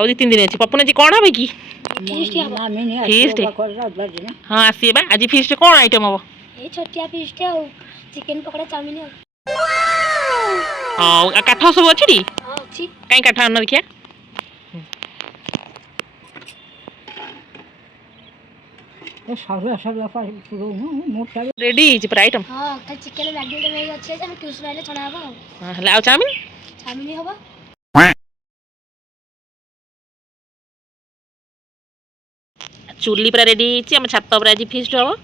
आउ 2-3 दिन अच्छी पपुन जी कौन हे कि फीस्ट हाँ आसी बा आज फीस्ट कौन आइटम हम ए छोटिया फीस्ट आ चिकन पकोड़ा चाउमीन हाँ काठ सब अच्छी हां अछि कहीं काठ आन देखिया रेडी पूरा आइटम हां चिकन मैगी में अच्छे हम ट्यूशन आले छना हबो हां हला आ चाउमीन चाउमीन हबो चुली पूरा रेडी होती आम छात पर आज फीस्ट हम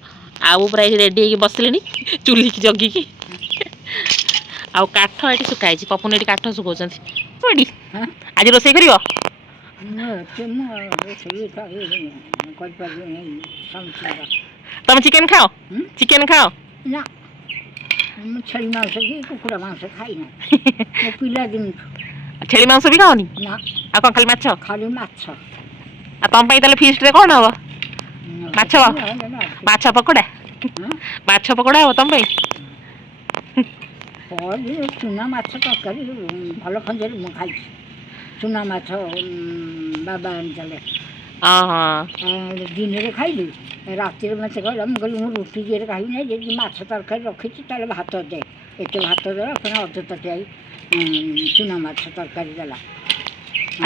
आउ पूरा रेडी हो बसले चुली की जगिकी आउ काठ ये सुखाई पपुन ये काठ सुखाऊँ रेडी आज रोसे कर तुम चिकेन खाओ चिकेन खाओ ना छेली मांस की कुकुड़ा मांस खाई ना पिला दिन छेली मांस भी खाओनी ना आ कौन खाली माछ आ तुम ताले फीस्ट रे कौन हम माछ माछ पकोड़ा माछ पकोड़ा हम तुम चुना माछ तरकारी भल खंजर मु खाई चुना माछ बाबा आनिले दिन में खाइली राति मत कहला मुझे मुझे रुटी जे खाई ना जी माछ तरकारी रखी भात दे एत भात दे अपना अध तटिया चुना माछ तरकारी देला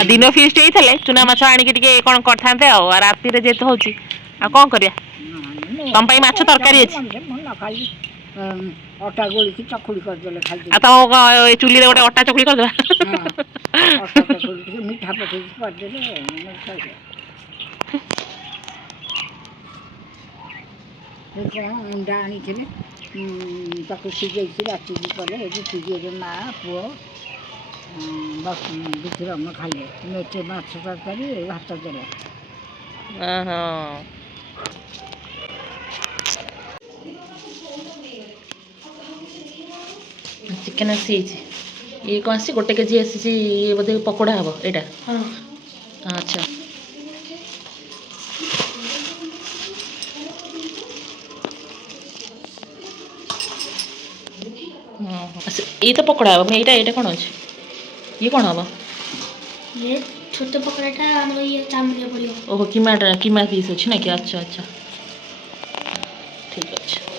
दिन फीस्ट होते चुना माछ आणिक कौन करते राति जेत हो कौन कर तुम माछ तरकारी खाली अटा गोली की चकुड़ी करदे खाली तुम चुली गोटे अटा चकुड़ी करदे अटा चकुड़ी मीठा पकई करदे अंडा आनी सिझे राति कले सिझे माँ पुओ बस विक्रम खाले मेटे माछ तरकारी भात देले चिकेन आसी ये कौन आसी गोटे केजी आसी ये बोधे पकोड़ा हम यहाँ अच्छा ये तो पकोड़ा हम यहाँ कौन अच्छे ये कौन हम ये छोटे पकोड़ाटा हमरो ये चाउमीन पड़ियो ओहो कीमा पीस अच्छी ना कि अच्छा अच्छा ठीक अच्छे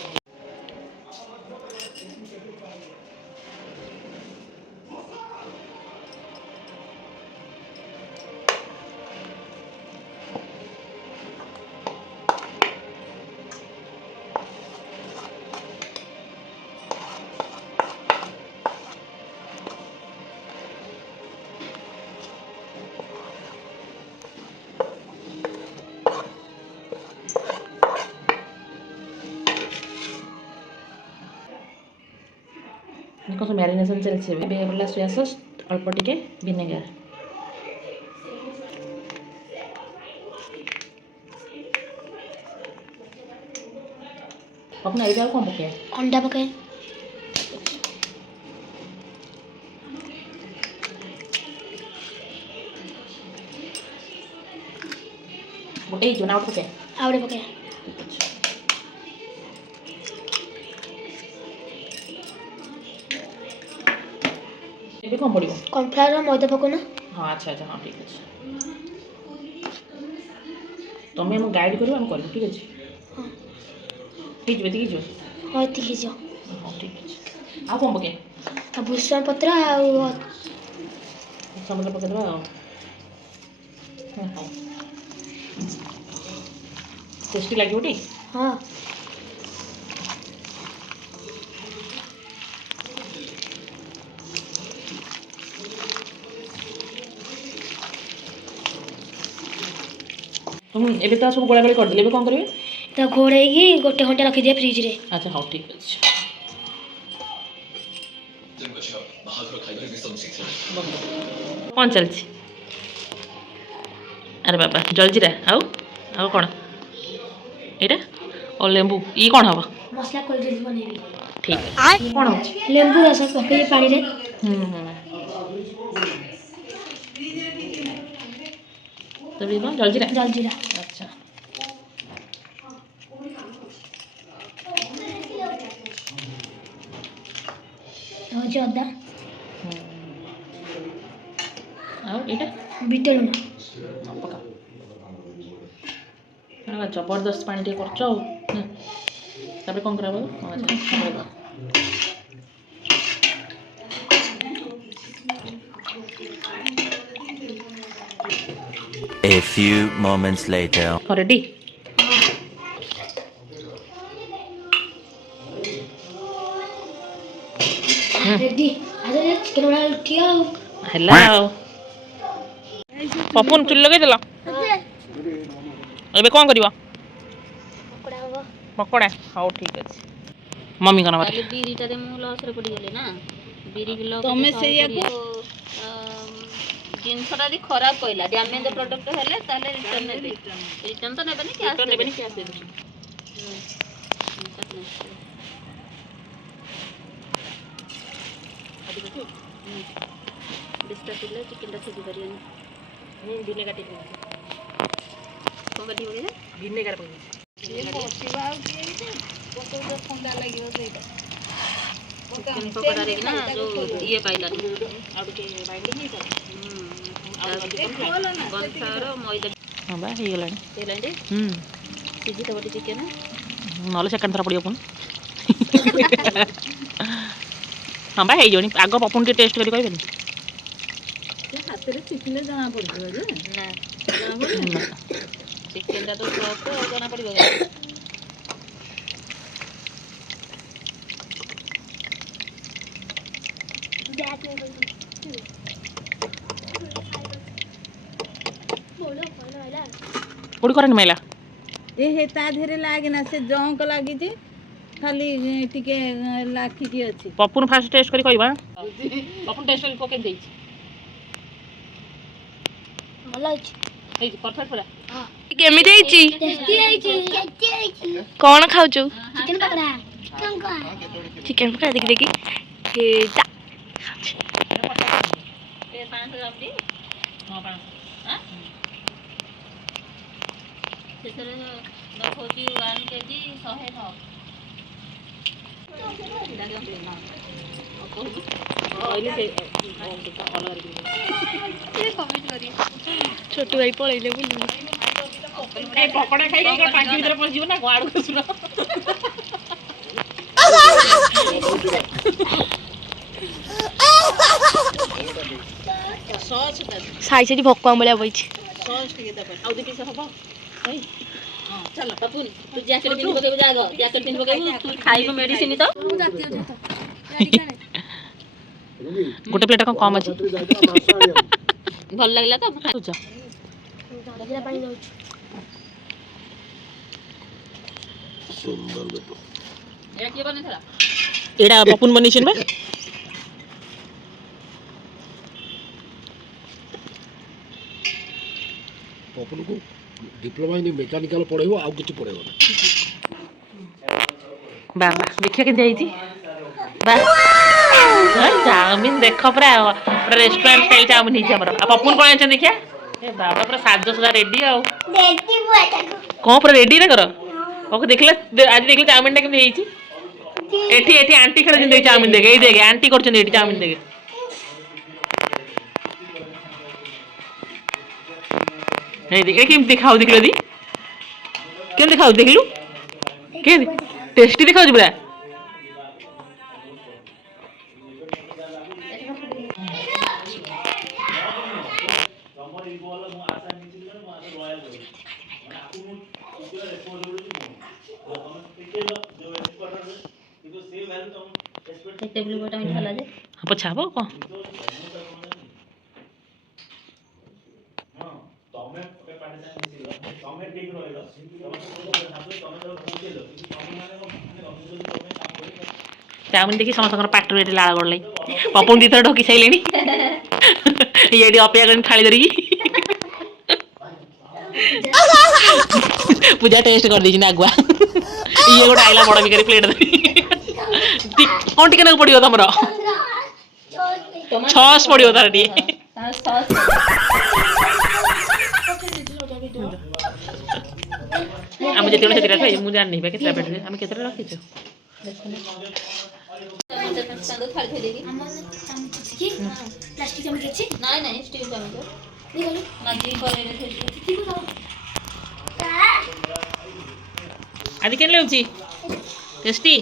सब मैरिनेशन चलती है सोया सॉस अल्प टिके विनेगार अपना ये कौन पके अंडा पके गोटे जो ना पके आवड़े पके ये कौन पड़ो कॉर्नफ्लावर मैदा पकोना हाँ अच्छा अच्छा हाँ ठीक अच्छे तुम्हें हम गाइड कर ठीक अच्छे ठीक हाँ ठीक है हाँ ठीक अच्छे आ कौन पके भूषण पत्र समुद्र पकड़वा टेस्टी लगे टी हाँ तुम एबे तो सब गोला गोली कर दिले कौन करिवे तो घोड़े गोटे घंटा रखी दिए फ्रिज रे अच्छा हाँ ठीक अच्छे कौन चलती अरे बाबा जलजीरा आउ कौन यहाँ और लेंबू ये कौन हम मसला कोल्ड ड्रिंक्स बनेबी ठीक है कौन हो लेंबू रस पके पानी रे तो ये कौन जलजीरा अच्छा अदा आउ एटा बीट लूण जबरदस्त पानी टे कर कौन करा A few moments later. Ready ready अरे चिकन बना उठिया हेलो पपुन चुल्ली लगे देला एबे कौन करिवा पकड़ा हो पकोड़ा हाउ ठीक अछि मम्मी कना बारे बीरीटा रे मु लॉस रे पड़ी गेले ना बीरी किलो तमे से याको जिनसटा दी खराब कहला डैमेज प्रोडक्ट हेले ताले रिटर्न तो नेबे नहीं कैश दे डिस्टा किलो चिकन टा छेदी करियन बिने काटी को कटी हो गया बिने कर पई ये मोटिवा के तो ठंडा लागियो सेटा चिकन पकोड़ा रे ना जो ये पाइला आउ के बाइंडिंग ही कर गंसार मैदा हां बा हे गेलानी तेलांडे सीधी तो बटी चिकन नले सेकंड थरा पड़ियो पुन हां बा हे जोनी आगो पपुन के टेस्ट करी कहबेनी हाथ रे चिकन जाना पड़तो जे ना जाना पड़े चिकन टा तो सॉफ्ट जाना पड़िबो उड़ी करन मेला ए हे ता धरे लागे ना से जंक लागी जे खाली टिके लाखी की अछि पपुन फास्ट टेस्ट करी कहबा पपुन टेस्ट करी कोके देई भलो अछि हे परफेक्ट पूरा केमिति ହେଇଛି टेस्टी आइछि कौन खाउଛୁ चिकन पकड़ा चिकन पकड़ा देखि देखि हेटा ए 500 ग्राम दी हां बा हां सेतरे दखोची 1 केजी 109 डाले ना कहली से अलग छोटू भाई पळैले बुली ए पकोड़ा खाई के टांकी भीतर पस जीव ना गाड़ को सुनो सॉस ता साई साई भक्का मळ्या बइछि सॉस टिके दे आउ दे पीस हबो ओइ हां चलो पपुन तू जैकेट पिन पकेबो जागो जैकेट पिन पकेबो तू खाइबो मेडिसिन तो गोटे प्लेट कम अछि भल लागला तो तुझा देखला पानी दउछ सुंदर बेटो एटा के बने थला एडा पपुन बनिछन बे पपन को डिप्लोमा इन मेकानिकल पढ़ेबो आउ किछि पढ़ेबो बा बा देखिया के देई थी बा चाउमिन देख पूरा रेस्टोरेंट स्टाइल चाउमिन ही हमर आ पपुन कोन आछन देखिया ए बाबा पूरा साजो सदा रेडी आउ देखती बुआ ताको कोन पूरा रेडी ना करो ओके देखले आज देखले चाउमिन टा केम हेई एठी एठी आंटी खड़ा जिंदगी चाउमिन देखे ए देखे आंटी करछन एठी चाउमिन देखे ए देख केम दिखाओ देखलो दी केम दिखाओ देखलु के टेस्टी दिखाओ पूरा टेबल बोटा में खाला जे पछाबो को चाउमिन देखि समस्त पाटर एटी लाल गडलै पपुन दी थर ढोकी सैलेनी एडी अपेक्षा करन थाली धरी पूजा टेस्ट कर दी ना अगुआ ये गोटे आइला बड़ बिकारी प्लेट धरी कौन टिके ना पड़ियो तमरो छस पड़ियो तार टी सॉस हम जेते से रखै मु जान नहीं बे केतरा पेट हम केतरा रखि छ संग थाली देगी प्लास्टिक चमच अछि नहीं नहीं स्टील चामच ମାଜିକି କରେଇରେ ଥୋଇଦିଅ। ଆଜି କେନ୍ ଲାଗୁଛି ଟେଷ୍ଟି?